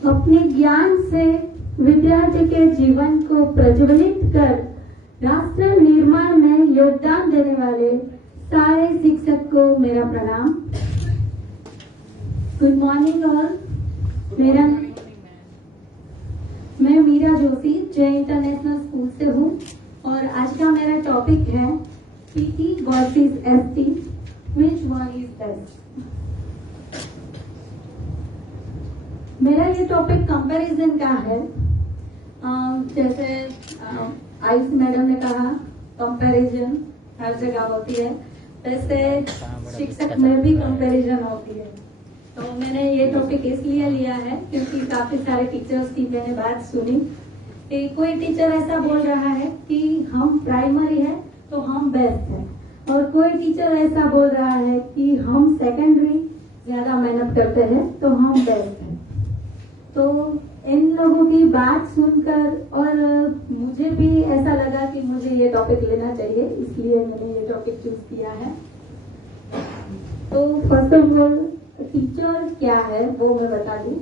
अपने ज्ञान से विद्यार्थी के जीवन को प्रज्वलित कर राष्ट्र निर्माण में योगदान देने वाले सारे शिक्षक को मेरा प्रणाम। Good morning all. मैं मीरा जोशी जय इंटरनेशनल स्कूल से हूँ और आज का मेरा टॉपिक है PT versus ST, which one is best. मेरा ये टॉपिक कंपैरिजन का है। जैसे आयुष मैडम ने कहा कंपैरिजन हर जगह होती है, वैसे शिक्षक में भी कंपैरिजन होती है। तो मैंने ये टॉपिक इसलिए लिया है क्योंकि काफी सारे टीचर्स की मैंने बात सुनी कि कोई टीचर ऐसा बोल रहा है कि हम प्राइमरी है तो हम बेस्ट है, और कोई टीचर ऐसा बोल रहा है कि हम सेकेंडरी ज्यादा मेहनत करते हैं तो हम बेस्ट है। तो इन लोगों की बात सुनकर और मुझे भी ऐसा लगा कि मुझे ये टॉपिक लेना चाहिए, इसलिए मैंने ये टॉपिक चूज किया है। तो फर्स्ट ऑफ ऑल टीचर क्या है वो मैं बता दूं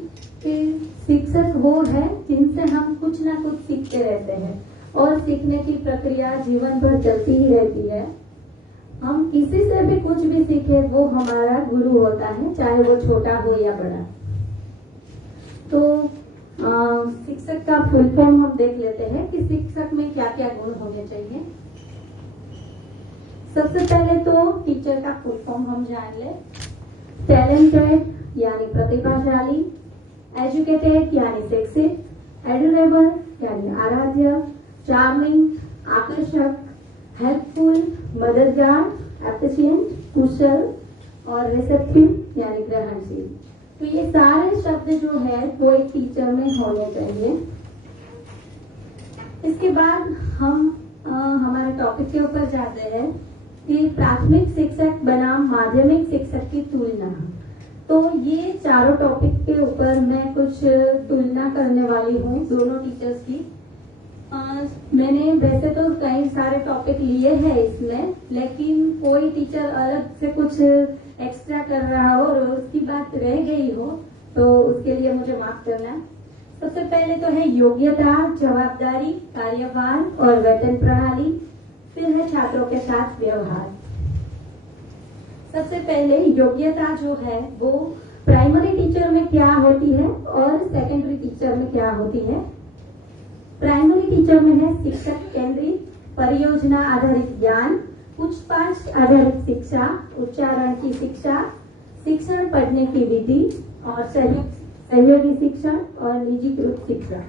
कि शिक्षक वो है जिनसे हम कुछ ना कुछ सीखते रहते हैं और सीखने की प्रक्रिया जीवन भर चलती ही रहती है। हम किसी से भी कुछ भी सीखे वो हमारा गुरु होता है, चाहे वो छोटा हो या बड़ा। तो शिक्षक का फुल फॉर्म हम देख लेते हैं कि शिक्षक में क्या क्या गुण होने चाहिए। सबसे पहले तो टीचर का फुल फॉर्म हम जान ले। टैलेंटेड यानी प्रतिभाशाली, एजुकेटेड यानी शिक्षित, एडोरेबल यानी आराध्य, चार्मिंग आकर्षक, हेल्पफुल मददगार, एफिशिएंट कुशल, और रिसेप्टिव यानी ग्रहणशील। तो ये सारे शब्द जो है वो एक टीचर में होने चाहिए। इसके बाद हम हमारे टॉपिक के ऊपर जाते हैं कि प्राथमिक शिक्षक बनाम माध्यमिक शिक्षक की तुलना। तो ये चारों टॉपिक के ऊपर मैं कुछ तुलना करने वाली हूँ दोनों टीचर्स की। मैंने वैसे तो कई सारे टॉपिक लिए हैं इसमें, लेकिन कोई टीचर अलग से कुछ एक्स्ट्रा कर रहा हो और उसकी बात रह गई हो तो उसके लिए मुझे माफ करना। सबसे पहले तो है योग्यता, जवाबदारी, कार्यभार और वेतन प्रणाली। फिर है छात्रों के साथ व्यवहार। सबसे पहले योग्यता जो है वो प्राइमरी टीचर में क्या होती है और सेकेंडरी टीचर में क्या होती है। प्राइमरी टीचर में है शिक्षक केंद्रित, परियोजना आधारित ज्ञान, पूछताछ आधारित शिक्षा, उच्चारण की शिक्षा, शिक्षण पढ़ने की विधि और सहयोगी शिक्षण और निजीकृत शिक्षा।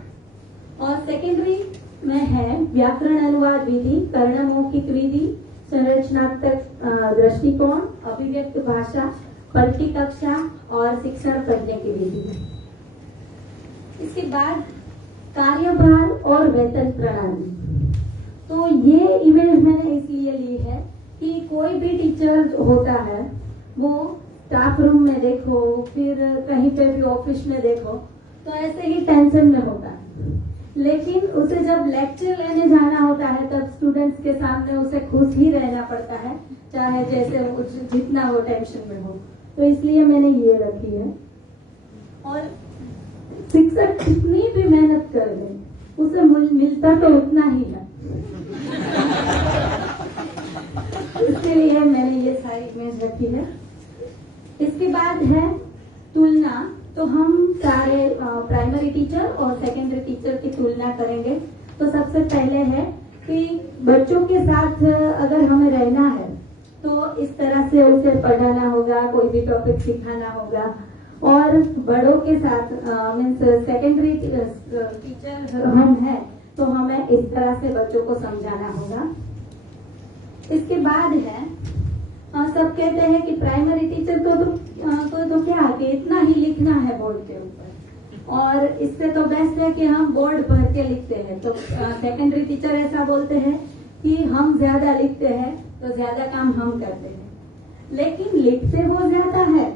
और सेकेंडरी में है व्याकरण अनुवाद विधि, कर्ण मौखिक विधि, संरचनात्मक दृष्टिकोण, अभिव्यक्त भाषा, पलटी कक्षा और शिक्षण पढ़ने की विधि। इसके बाद कार्यभार और वेतन प्रणाली। तो ये इमेज मैंने इसलिए ली है कि कोई भी टीचर होता है वो स्टाफ रूम में देखो, फिर कहीं पे भी ऑफिस में देखो, तो ऐसे ही टेंशन में होता है। लेकिन उसे जब लेक्चर लेने जाना होता है तब स्टूडेंट्स के सामने उसे खुश ही रहना पड़ता है, चाहे जैसे जितना वो टेंशन में हो। तो इसलिए मैंने ये रखी है। और शिक्षक कितनी भी मेहनत कर ले उसे मिलता तो उतना ही है, इसके लिए मैंने ये सारी इमेज रखी है। इसके बाद है तुलना। तो हम सारे प्राइमरी टीचर और सेकेंडरी टीचर की तुलना करेंगे। तो सबसे पहले है कि बच्चों के साथ अगर हमें रहना है तो इस तरह से उसे पढ़ाना होगा, कोई भी टॉपिक सिखाना होगा। और बड़ों के साथ मीन्स सेकेंडरी टीचर हम हैं तो हमें इस तरह से बच्चों को समझाना होगा। इसके बाद है सब कहते हैं कि प्राइमरी टीचर को तो क्या कि इतना ही लिखना है बोर्ड के ऊपर, और इससे तो बेस्ट है कि हम बोर्ड भर के लिखते हैं। तो सेकेंडरी टीचर ऐसा बोलते हैं कि हम ज्यादा लिखते हैं तो ज्यादा काम हम करते हैं, लेकिन लिखते वो ज्यादा है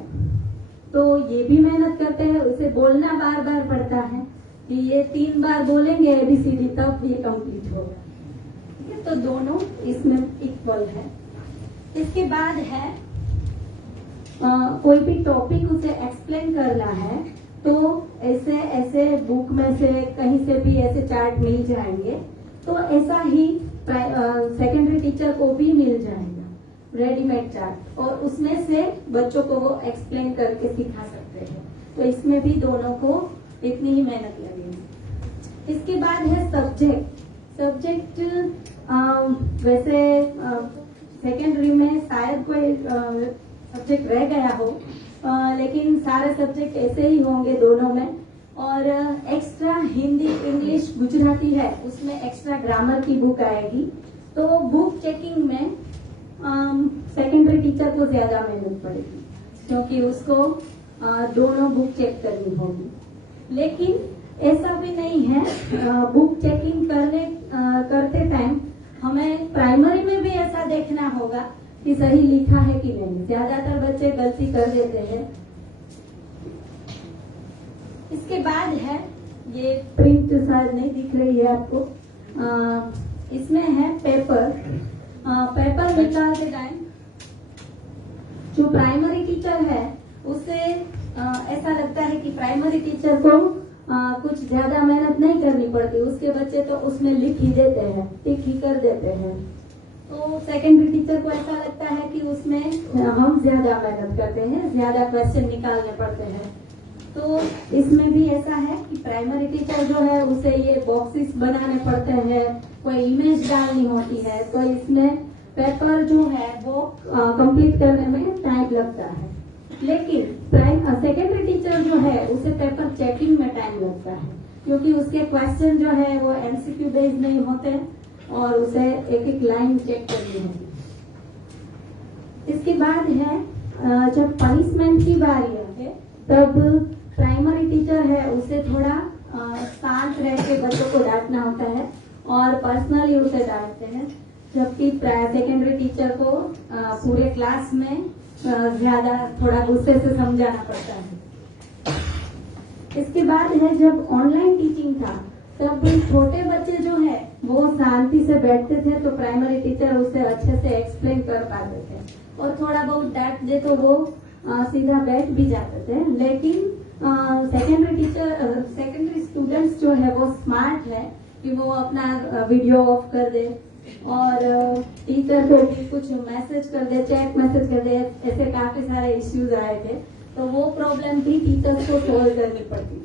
तो ये भी मेहनत करते हैं, उसे बोलना बार बार पड़ता है कि ये 3 बार बोलेंगे ABCD तब ये कंप्लीट होगा। तो दोनों इसमें इक्वल है। इसके बाद है कोई भी टॉपिक उसे एक्सप्लेन करना है तो ऐसे ऐसे बुक में से कहीं से भी ऐसे चार्ट मिल जाएंगे। तो ऐसा ही सेकेंडरी टीचर को भी मिल जाएगा रेडीमेड चार्ट, और उसमें से बच्चों को वो एक्सप्लेन करके सिखा सकते हैं। तो इसमें भी दोनों को इतनी ही मेहनत लगेगी। इसके बाद है सब्जेक्ट वैसे सेकेंडरी में शायद कोई सब्जेक्ट रह गया हो, लेकिन सारे सब्जेक्ट ऐसे ही होंगे दोनों में। और एक्स्ट्रा हिंदी, इंग्लिश, गुजराती है, उसमें एक्स्ट्रा ग्रामर की बुक आएगी। तो बुक चेकिंग में सेकेंडरी टीचर को ज्यादा मेहनत पड़ेगी, क्योंकि उसको दोनों बुक चेक करनी होगी। लेकिन ऐसा भी नहीं है, बुक चेकिंग करते टाइम हमें प्राइमरी में भी ऐसा देखना होगा कि सही लिखा है कि नहीं। ज्यादातर बच्चे गलती कर देते हैं। इसके बाद है, ये प्रिंट शायद नहीं दिख रही है आपको, इसमें है पेपर निकालते टाइम जो प्राइमरी टीचर है उसे ऐसा लगता है कि प्राइमरी टीचर को कुछ ज्यादा मेहनत नहीं करनी पड़ती, उसके बच्चे तो उसमें लिख ही देते हैं, टिक ही कर देते हैं। तो सेकेंडरी टीचर को ऐसा लगता है कि उसमें हम ज्यादा मेहनत करते हैं, ज्यादा क्वेश्चन निकालने पड़ते हैं। तो इसमें भी ऐसा है कि प्राइमरी टीचर जो है उसे ये बॉक्सेस बनाने पड़ते हैं, कोई इमेज डालनी होती है, तो इसमें पेपर जो है वो कंप्लीट करने में टाइम लगता है। लेकिन सेकेंडरी टीचर जो है उसे पेपर चेकिंग में टाइम लगता है, क्योंकि उसके क्वेश्चन जो है वो एमसीक्यू बेस्ड नहीं होते और उसे एक एक लाइन चेक करनी होती है। इसके बाद है जब पनिशमेंट की बारी है, तब प्राइमरी टीचर है उसे थोड़ा शांत रह के बच्चों को डांटना होता है और पर्सनली उसे डांटते हैं, जबकि सेकेंडरी टीचर को पूरे क्लास में ज्यादा थोड़ा गुस्से से समझाना पड़ता है। इसके बाद है, जब ऑनलाइन टीचिंग था तब छोटे बच्चे जो है वो शांति से बैठते थे, तो प्राइमरी टीचर उसे अच्छे से एक्सप्लेन कर पाते थे, और थोड़ा बहुत डांट दे तो वो सीधा बैठ भी जाते थे। लेकिन सेकेंडरी स्टूडेंट्स जो है वो स्मार्ट है कि वो अपना वीडियो ऑफ कर दे और टीचर को भी कुछ मैसेज कर दे, चैट मैसेज कर दे। ऐसे काफी सारे इश्यूज आए थे, तो वो प्रॉब्लम भी टीचर्स को सॉल्व करनी पड़ती थी।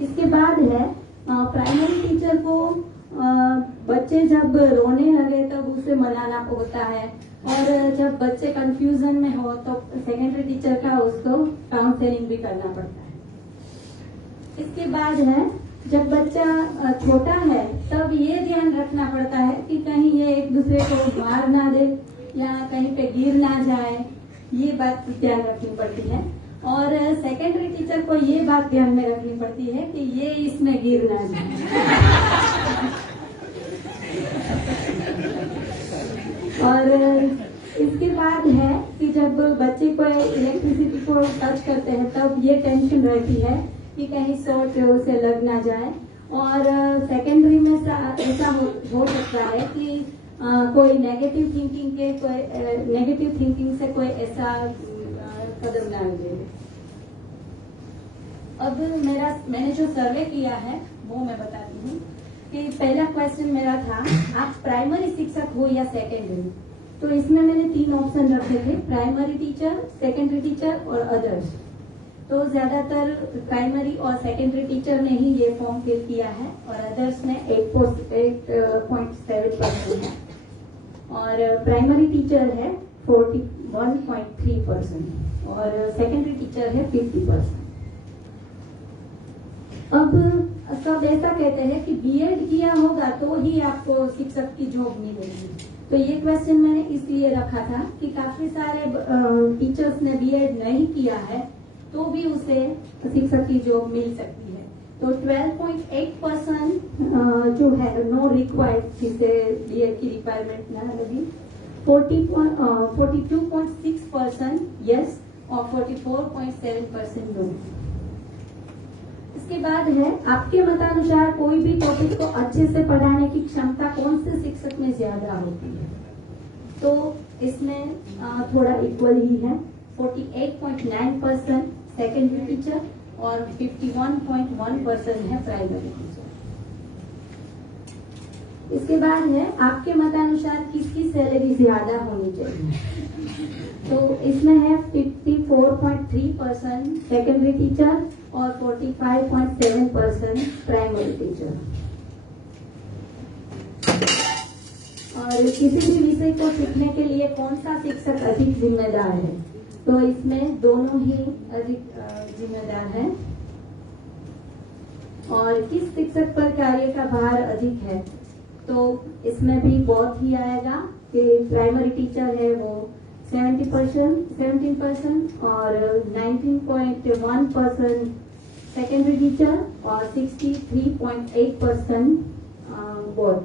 इसके बाद है प्राइमरी टीचर को बच्चे जब रोने लगे तब उसे मनाना होता है, और जब बच्चे कंफ्यूजन में हो तो सेकेंडरी टीचर का उसको काउंसलिंग भी करना पड़ता है। इसके बाद है, जब बच्चा छोटा है तब ये ध्यान रखना पड़ता है कि कहीं ये एक दूसरे को मार ना दे या कहीं पे गिर ना जाए, ये बात ध्यान रखनी पड़ती है। और सेकेंडरी टीचर को ये बात ध्यान में रखनी पड़ती है कि ये इसमें गिर ना जाए। और इसके बाद है कि जब बच्चे को इलेक्ट्रिसिटी को टच करते हैं तब ये टेंशन रहती है कि कहीं शॉर्ट उसे लग ना जाए। और सेकेंडरी में ऐसा हो सकता है कि कोई नेगेटिव थिंकिंग से कोई ऐसा कदम ना ले। अब मैंने जो सर्वे किया है वो मैं बताती हूँ कि पहला क्वेश्चन मेरा था, आप प्राइमरी शिक्षक हो या सेकेंडरी? तो इसमें मैंने 3 ऑप्शन रखे थे, प्राइमरी टीचर, सेकेंडरी टीचर और अदर्स। तो ज्यादातर प्राइमरी और सेकेंडरी टीचर ने ही ये फॉर्म फिल किया है, और अदर्स में 8.7% है, और प्राइमरी टीचर है 41.3% और सेकेंडरी टीचर है 50%। अब सब ऐसा कहते हैं कि बीएड किया होगा तो ही आपको शिक्षक की जॉब मिलेगी। तो ये क्वेश्चन मैंने इसलिए रखा था कि काफी सारे टीचर्स ने बीएड नहीं किया है तो भी उसे शिक्षक की जॉब मिल सकती है। तो 12.8% जो है नो रिक्वायर्ड, जिसे बीएड की रिक्वायरमेंट ना लगी, 42.6% यस और 44.7% नो। इसके बाद है, आपके मतानुसार कोई भी टॉपिक को अच्छे से पढ़ाने की क्षमता कौन से शिक्षक में ज्यादा होती है? तो इसमें थोड़ा इक्वल ही है, 48.9% सेकेंडरी टीचर और 51.1% है प्राइमरी टीचर। इसके बाद है आपके मतानुसार किसकी सैलरी ज्यादा होनी चाहिए। तो इसमें है 54.3% सेकेंडरी टीचर और 45.7% प्राइमरी टीचर। और किसी भी विषय को सीखने के लिए कौन सा शिक्षक अधिक जिम्मेदार है, तो इसमें दोनों ही अधिक जिम्मेदार हैं। और किस शिक्षक पर कार्य का भार अधिक है, तो इसमें भी बहुत ही आएगा कि प्राइमरी टीचर है वो 17% और 19.1% सेकेंडरी टीचर और 63.8% बोर्ड।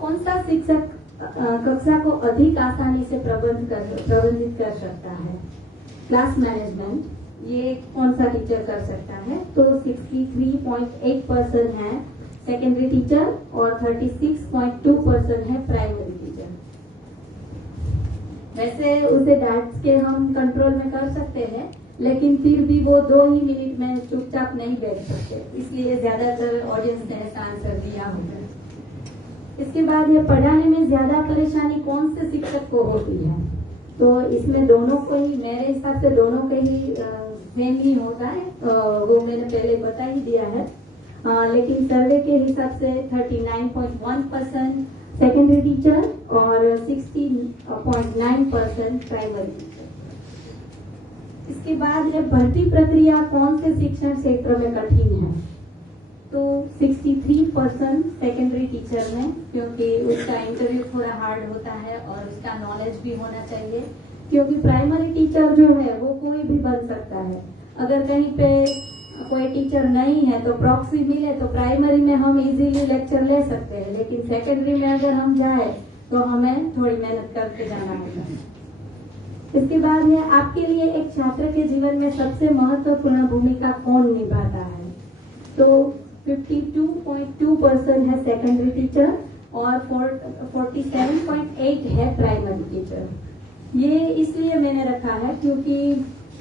कौन सा शिक्षक कक्षा को अधिक आसानी से प्रबंधित कर सकता है। क्लास मैनेजमेंट ये कौन सा टीचर कर सकता है, तो 63.8% है सेकेंडरी टीचर और 36.2% है प्राइमरी टीचर। वैसे उसे डांट के हम कंट्रोल में कर सकते हैं, लेकिन फिर भी वो 2 ही मिनट में चुपचाप नहीं बैठ सकते, इसलिए ज्यादातर ऑडियंस ने ऐसा आंसर दिया होगा। इसके बाद ये पढ़ाने में ज्यादा परेशानी कौन से शिक्षक को होती है, तो इसमें दोनों को ही, मेरे हिसाब से दोनों को ही सेम ही होता है, वो मैंने पहले बता ही दिया है। लेकिन सर्वे के हिसाब से 39.1% सेकेंडरी टीचर और 60.9% प्राइमरी टीचर। इसके बाद है भर्ती प्रक्रिया कौन से शिक्षण क्षेत्र में कठिन है, तो 63% सेकेंडरी टीचर में, क्योंकि उसका इंटरव्यू थोड़ा हार्ड होता है और उसका नॉलेज भी होना चाहिए, क्योंकि प्राइमरी टीचर जो है वो कोई भी बन सकता है। अगर कहीं पे कोई टीचर नहीं है तो प्रॉक्सी मिले तो प्राइमरी में हम इजीली लेक्चर ले सकते हैं, लेकिन सेकेंडरी में अगर हम जाए तो हमें थोड़ी मेहनत करके जाना होगा। इसके बाद है आपके लिए एक छात्र के जीवन में सबसे महत्वपूर्ण भूमिका कौन निभाता है, तो 52.2% है सेकेंडरी टीचर और 47.8 है प्राइमरी टीचर। ये इसलिए मैंने रखा है क्योंकि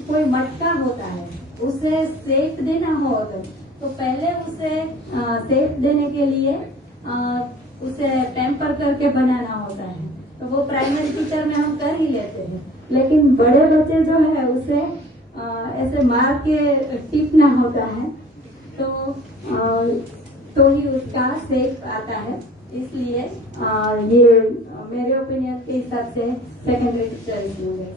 कोई मटका होता है, उसे शेप देना हो अगर, तो पहले उसे शेप देने के लिए उसे टेम्पर करके बनाना होता है, तो वो प्राइमरी टीचर में हम कर ही लेते हैं। लेकिन बड़े बच्चे जो है उसे ऐसे मार के टिपना होता है, तो ही उसका शेप आता है। इसलिए ये मेरे ओपिनियन के हिसाब से सेकेंडरी टीचर इसमें।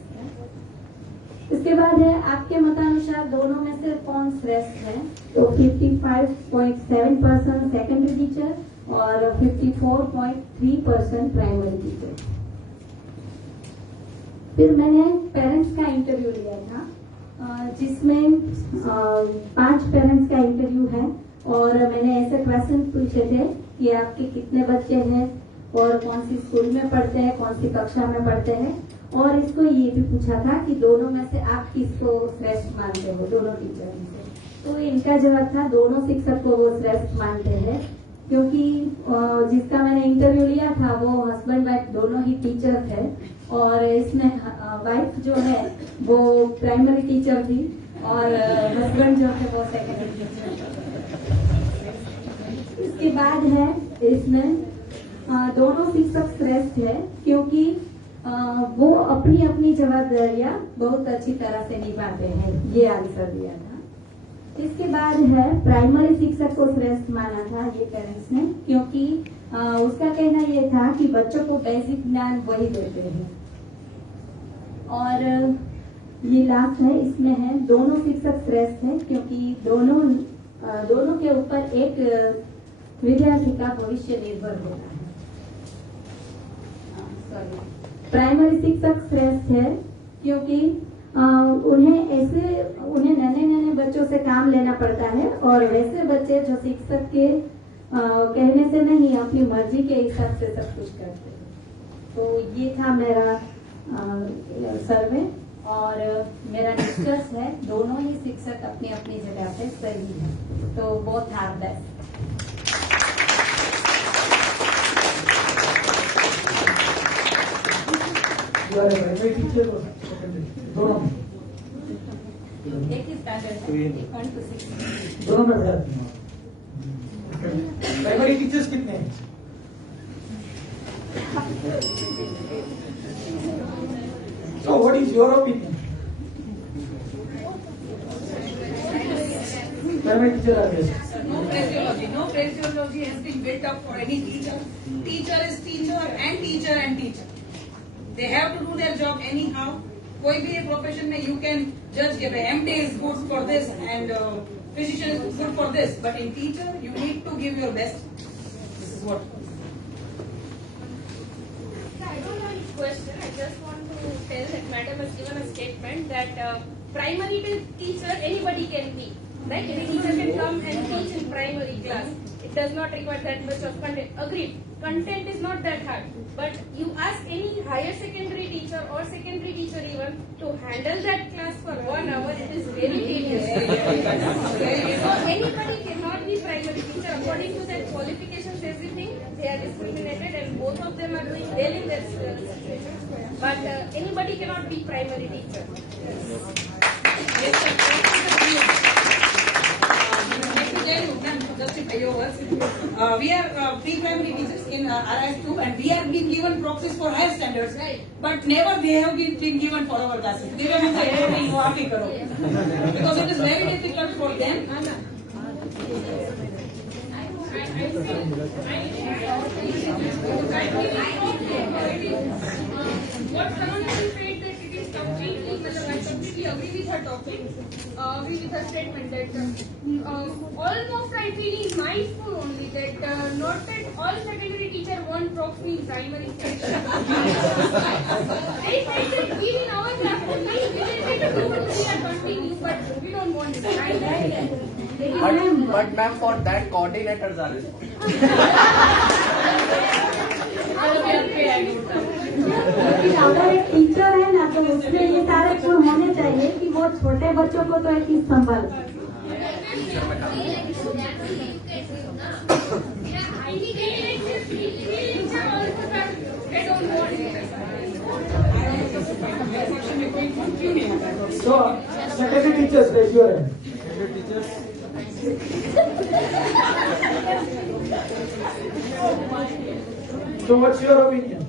इसके बाद है आपके मतानुसार दोनों में से कौन श्रेष्ठ है, तो 55.7% सेकेंडरी टीचर और 54.3% प्राइमरी टीचर। फिर मैंने पेरेंट्स का इंटरव्यू लिया था, जिसमें 5 पेरेंट्स का इंटरव्यू है और मैंने ऐसे क्वेश्चन पूछे थे कि आपके कितने बच्चे हैं और कौन सी स्कूल में पढ़ते हैं, कौन सी कक्षा में पढ़ते हैं, और इसको ये भी पूछा था कि दोनों में से आप किसको श्रेष्ठ मानते हो, दोनों टीचर में से। तो इनका जवाब था दोनों शिक्षक को वो श्रेष्ठ मानते हैं, क्योंकि जिसका मैंने इंटरव्यू लिया था वो हस्बैंड वाइफ दोनों ही टीचर थे और इसमें वाइफ जो है वो प्राइमरी टीचर थी और हस्बैंड जो है वो सेकेंडरी टीचर। इसके बाद है इसमें दोनों शिक्षक श्रेष्ठ है क्योंकि वो अपनी अपनी जवाबदारियां बहुत अच्छी तरह से निभाते हैं, ये आंसर दिया था। इसके बाद है प्राइमरी शिक्षक को श्रेष्ठ माना था ये पेरेंट्स ने, क्योंकि उसका कहना ये था कि बच्चों को बेसिक ज्ञान वही देते हैं। और ये लास्ट है, इसमें है दोनों शिक्षक श्रेष्ठ है क्योंकि दोनों के ऊपर एक विद्यार्थी का भविष्य निर्भर होता है। प्राइमरी शिक्षक श्रेष्ठ है क्योंकि उन्हें नन्हे बच्चों से काम लेना पड़ता है और वैसे बच्चे जो शिक्षक के कहने से नहीं अपनी मर्जी के हिसाब से सब कुछ करते हैं। तो ये था मेरा सर्वे और मेरा निष्कर्ष है दोनों ही शिक्षक अपनी अपनी जगह पे सही है, तो बहुत हार्ड है। You are a primary teacher और सेकेंडरी दोनों में? एक ही स्टैंडर्ड है, 1 to 6 दोनों में पढ़ाती हूँ। प्राइमरी टीचर्स कितने हैं? So what is your opinion? Primary teacher are best. No phraseology. No phraseology has been built up for any teacher. Teacher is teacher and teacher and teacher. They have to do their job anyhow. कोई भी एक profession में you can judge कि MD is good for this and physician is good for this, but in teacher you need to give your best. This is what. I don't have any question. I just want to tell that madam has given a statement that primary teacher anybody can be. Right? Any teacher can come and teach in primary class. It does not require that much of content. Agreed. Content is not that hard. But you ask any higher secondary teacher or secondary teacher even to handle that class for 1 hour, it is very tedious. So anybody cannot be primary teacher. According to their qualifications, everything, they are discriminated and both of them are doing well in their situation. But anybody cannot be primary teacher. Yes, sir. Justify your words. We are pre-primary teachers in RIS2 and we have been given proxies for higher standards. Right. But never they have been given for our classes. They don't have the because it is very difficult for them. What Sarojini said that it is completely, I completely agree with her topic, agree with her statement that almost I feel is mindful only that not that all secondary teacher want proxy in primary section. They said that we in our class we are continue, but we don't want it. But ma'am, for that coordinators are responsible. लेकिन अगर एक teacher है ना तो उसमें ये सारे गुण होने चाहिए कि वो छोटे बच्चों को तो एटलीस्ट संभाल। So secondary teachers, raise your hand. So what's your opinion?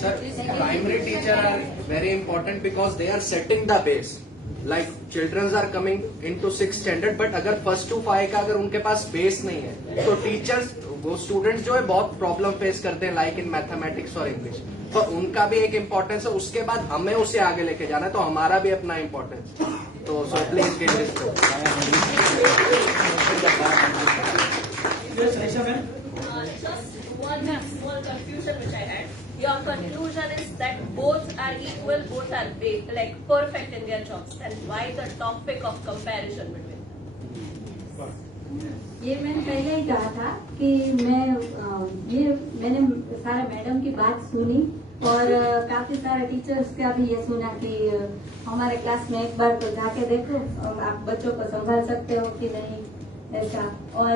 Sir, primary teacher are very important because they are setting the base. Like children are coming into 6th standard, but अगर first to 5 का अगर उनके पास base नहीं है, तो teachers वो students जो है बहुत problem face करते हैं, like in mathematics और English. तो उनका भी एक importance है. उसके बाद हमें उसे आगे लेके जाना है, तो हमारा भी अपना importance. तो so please get this. Yes, Aisha ma'am. Just one small confusion which I had. Your conclusion is that both are equal, both are like perfect in their jobs. And why the topic of comparison between them? ये मैंने पहले ही कहा था कि मैंने सारे madam की बात सुनी और काफी सारे टीचर्स का भी ये सुना कि हमारे क्लास में एक बार तो जाके देखो आप बच्चों को संभाल सकते हो कि नहीं ऐसा। और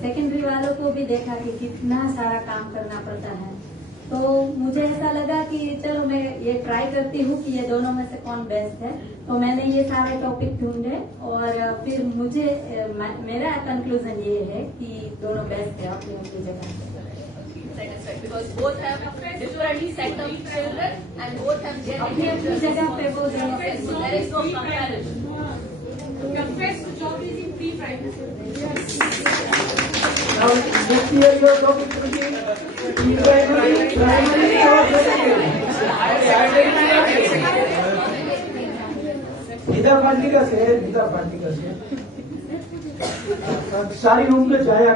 सेकेंडरी वालों को भी देखा कि कितना सारा काम करना पड़ता है। तो मुझे ऐसा लगा कि चलो मैं ये ट्राई करती हूँ कि ये दोनों में से कौन बेस्ट है। तो मैंने ये सारे टॉपिक ढूंढे और फिर मुझे मेरा कंक्लूजन ये है कि दोनों बेस्ट है अपनी अपनी जगह। Satisfied because both have different set of children and both have their अपनी अपनी जगह पे वो दोनों so there is no comparison. Confess job is in pre-primary. Now next year your topic will be primary or secondary. Nida पार्टिका से सारी उम्र जाया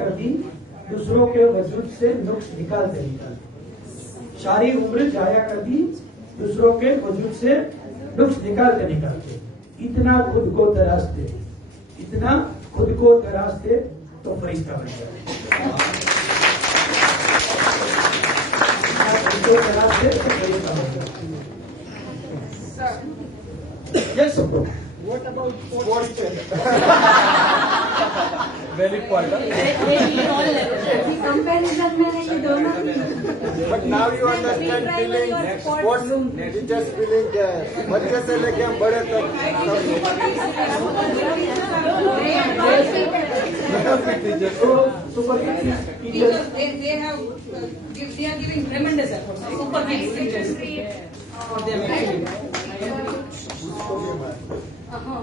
करती दूसरों के वजूद से नुक्स निकालते सारी उम्र जाया करती दूसरों के वजूद से नुक्स निकालते इतना खुद को तराशते तो फरिश्ता बन जाए। Yes, of course. What about sports? Valid point. Comparison में है कि दोनों But now you understand feeling, what teachers feeling क्या है, बच्चे से लेके हम बड़े तक super teacher Teachers, they are giving tremendous efforts. Super teachers for their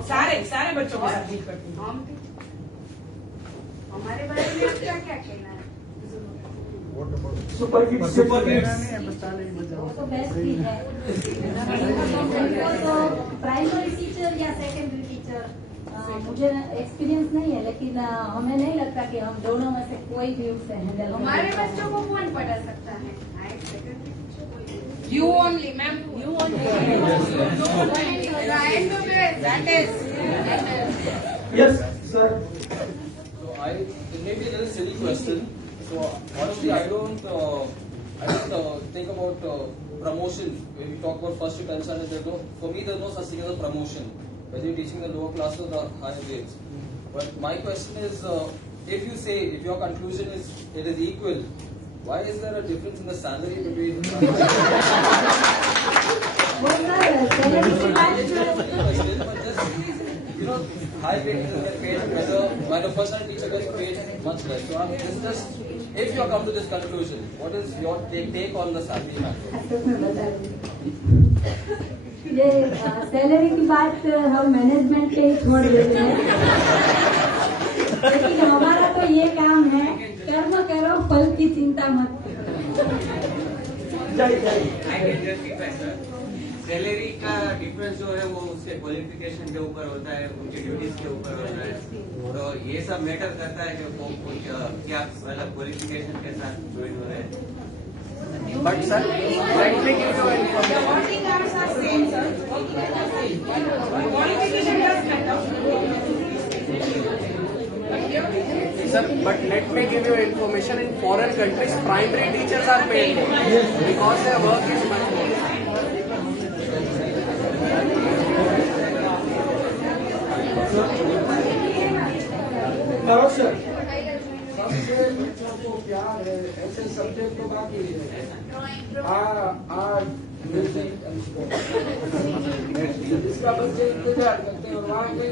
सारे बच्चों के साथ डील करती हूँ। हमारे बारे में आप क्या क्या कहना है? सुपर किड्स वो तो बेस्ट ही है। तो प्राइमरी टीचर या सेकेंडरी टीचर मुझे एक्सपीरियंस नहीं है, लेकिन हमें नहीं लगता कि हम दोनों में से कोई भी उसे हैंडल हमारे बच्चों को कौन पढ़ा सकता है? You only, ma'am. You only. That is. Yes sir So it may be a little silly question. So honestly, I don't think about promotion. When we talk about first to 10th standard, for me there's no such thing as a promotion. Whether you're teaching the lower class or the higher grades. But my question is, if your conclusion is it is equal, why is there a difference in the salary between? High grade teachers get paid better, while the first time teacher gets paid much less. So if you come to this conclusion, what is your take on the salary matter? ये salary की बात हम management के ही छोड़ देते हैं, लेकिन हमारा तो ये काम है, कर्म करो फल की चिंता मत करो। सैलरी का डिफरेंस जो है वो उसके क्वालिफिकेशन के ऊपर होता है, उनकी ड्यूटीज के ऊपर होता है। तो ये सब मैटर करता है कि वो क्या मतलब क्वालिफिकेशन के साथ ज्वाइन हो रहे हैं। But sir, let me give you information. Working hours are same, sir. Working hours are same. Qualification does matter. Sir, but let me give you information. In foreign countries, primary teachers are paid more because their work is much more. Sir सबसे बच्चों को प्यार है, ऐसे subject तो बाकी है। Art, music and sports, इसका बच्चे इंतजार करते हैं और वहाँ कोई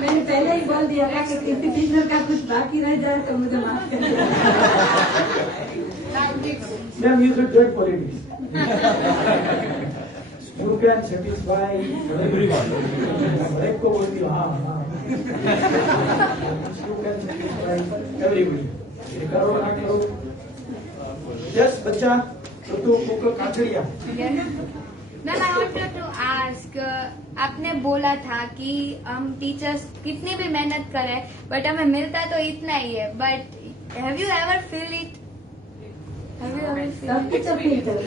मैंने पहले ही बोल दिया था कि किसी टीचर का कुछ बाकी रह जाए तो मुझे माफ कर दीजिए। Ma'am you should do politics You can satisfy everyone. हरेक को बोलती हूँ हाँ हाँ। You can satisfy everybody. ये करो ना करो। Yes बच्चा तो तू book कांचड़िया। Ma'am, I wanted to ask, आपने बोला था कि हम टीचर्स कितनी भी मेहनत करें बट हमें मिलता तो इतना ही है, but have you ever feel it? सब कुछ अपनी तरफ।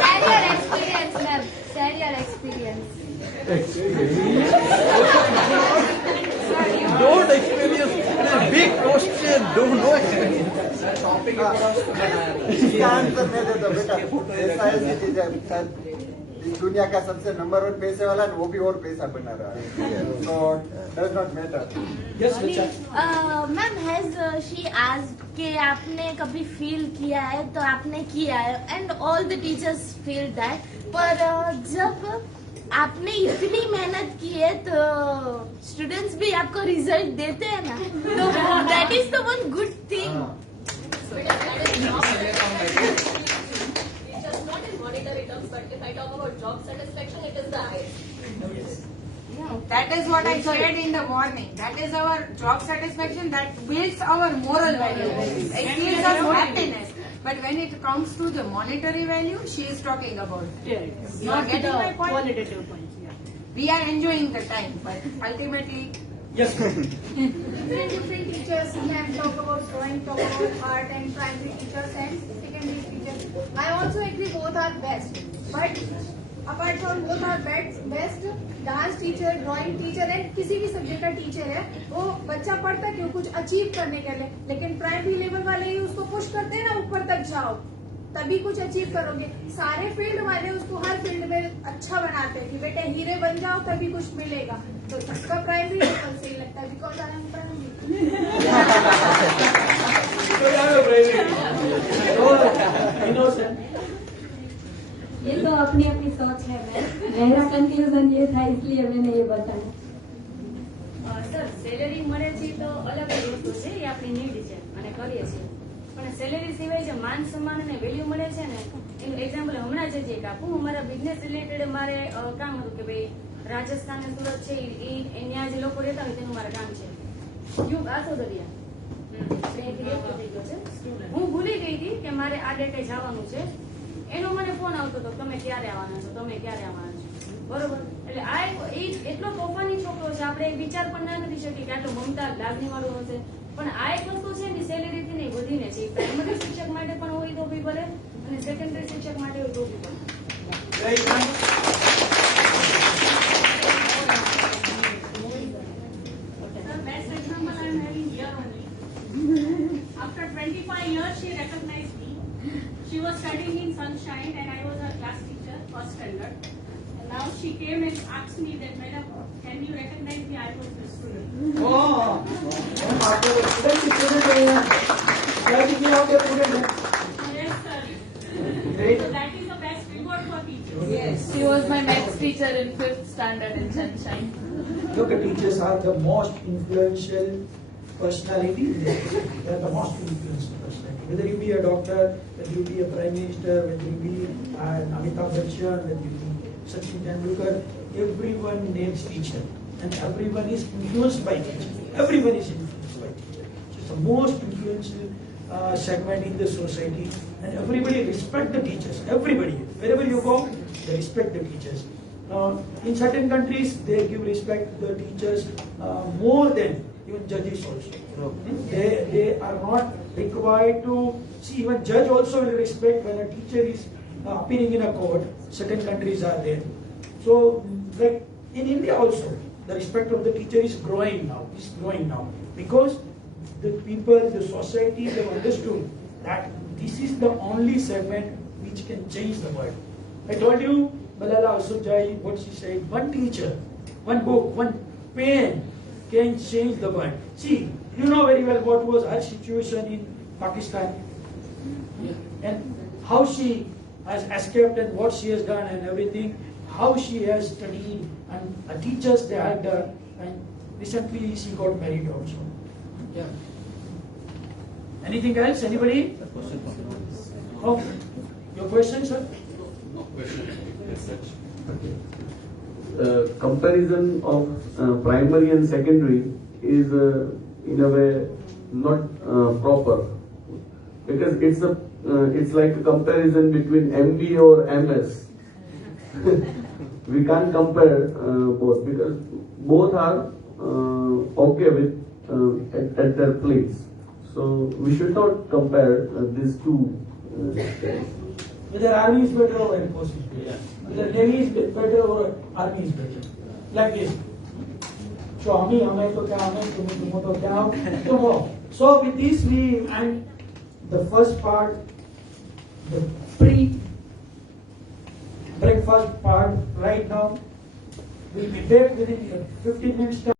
Share your experience, ma'am. Share your experience. Don't experience. Big question. Don't know experience. इसका आंसर मैं दे दो बेटा। ऐसा ऐसी चीज है, इस दुनिया का सबसे नंबर 1 पैसे वाला वो भी और पैसा बना रहा है। So does not matter. Yes बच्चा। मैम हैज शी आस्क्ड कि आपने कभी फील किया है तो आपने किया है, and all the teachers feel that, पर जब आपने इतनी मेहनत की है तो स्टूडेंट्स भी आपको रिजल्ट देते हैं ना, तो that is the one good thing. Just not in monetary terms, but if I talk about job satisfaction, it is the highest. That is what I said in the morning. That is our job satisfaction that builds our moral value. It gives us happiness. But when it comes to the monetary value, she is talking about. You are getting my point? Qualitative point, yeah. We are enjoying the time, but ultimately. Yes. Different teachers can talk about drawing, talk about art, and primary teachers and secondary teachers. I also agree both are best. But apart from both are best, dance teacher, drawing teacher and किसी भी subject का teacher है, वो बच्चा पढ़ता क्यों? कुछ achieve करने के लिए, लेकिन प्राइमरी लेवल वाले ही उसको पुश करते हैं ना ऊपर तक जाओ। तभी कुछ अचीव करोगे। सारे फील्ड वाले उसको हर फील्ड में अच्छा बनाते हैं कि बेटे हीरे बन जाओ तभी कुछ मिलेगा। तो इसका प्राइमरी लेवल सही लगता है बिकॉज आई एम प्राइमरी। ये तो अपनी अपनी सोच है। मेरा कंक्लूजन ये था, इसलिए मैंने ये बताया। સર સેલેરી મળે છે તો અલગ જ વસ્તુ છે, એ આપણી નીડ છે અને કરીએ છીએ, પણ સેલેરી સિવાય જે માન સન્માન અને વેલ્યુ મળે છે ને, એનું એક્ઝામ્પલ હમણાં જ એક આપું. અમારા બિઝનેસ રિલેટેડ મારે કામ હતું કે ભાઈ રાજસ્થાન ને સુરત છે ત્યાં જે લોકો રહેતા હોય તેનું મારે કામ છે. યુગ આસો દરિયા હું ભૂલી ગઈ હતી કે મારે આ ડેટે જવાનું છે. એનો મને ફોન આવતો હતો તમે ક્યારે આવવાના છો, તમે ક્યારે આવવાના છો, બરોબર. એટલે આ એટલો તોફાની છોકરો છે, આપણે એક વિચાર પણ ના કરી શકીએ કે આટલો મમતા લાગણી વાળું હશે. પણ આ એક વસ્તુ છે એની સેલેરી થી નહીં વધીને છે. પ્રાઇમરી શિક્ષક માટે પણ હોય તો બી ભલે અને સેકન્ડરી શિક્ષક માટે હોય તો બી ભલે. The best example I am having here only. After 25 years, she recognized me. She was studying in Sunshine and I was her class teacher, first standard. And now she came and asked me that, Madam, can you recognize me? I was the student. Yes, sir. So that is the best reward for teachers. Yes, she was my maths teacher in 5th standard in Sunshine. Look, teachers are the most influential personality. They are the most influential personality. Whether you be a doctor, whether you be a prime minister, whether you be an Amitabh Bachchan, whether you be Sachin Tendulkar, everyone needs teacher, and everyone is influenced by teacher. Everyone is influenced by teacher. It's the most influential segment in the society, and everybody respect the teachers. Everybody, wherever you go, they respect the teachers. In certain countries, they give respect to the teachers more than even judges also. They are not required to see. Even judge also will respect when a teacher is appearing in a court. Certain countries are there. So, like in India also, the respect of the teacher is growing now. Is growing now because the people, the society, they have understood that this is the only segment which can change the world. I told you, Malala Yousafzai, what she said, one teacher, one book, one pen can change the world. See, you know very well what was her situation in Pakistan and how she has escaped and what she has done and everything, how she has studied and teachers they had done, and recently she got married also. Yeah. Anything else? Anybody? Oh, your question, sir? No question as such. Comparison of primary and secondary is in a way not proper, because it's like a comparison between MBA or MS. We can't compare both because both are okay with at their place. So we should not compare these two. Whether army is better or air force is better. Whether navy is better or army is better. Like this. So So with this we end the first part, the pre-breakfast part right now. We'll be back within 15 minutes time.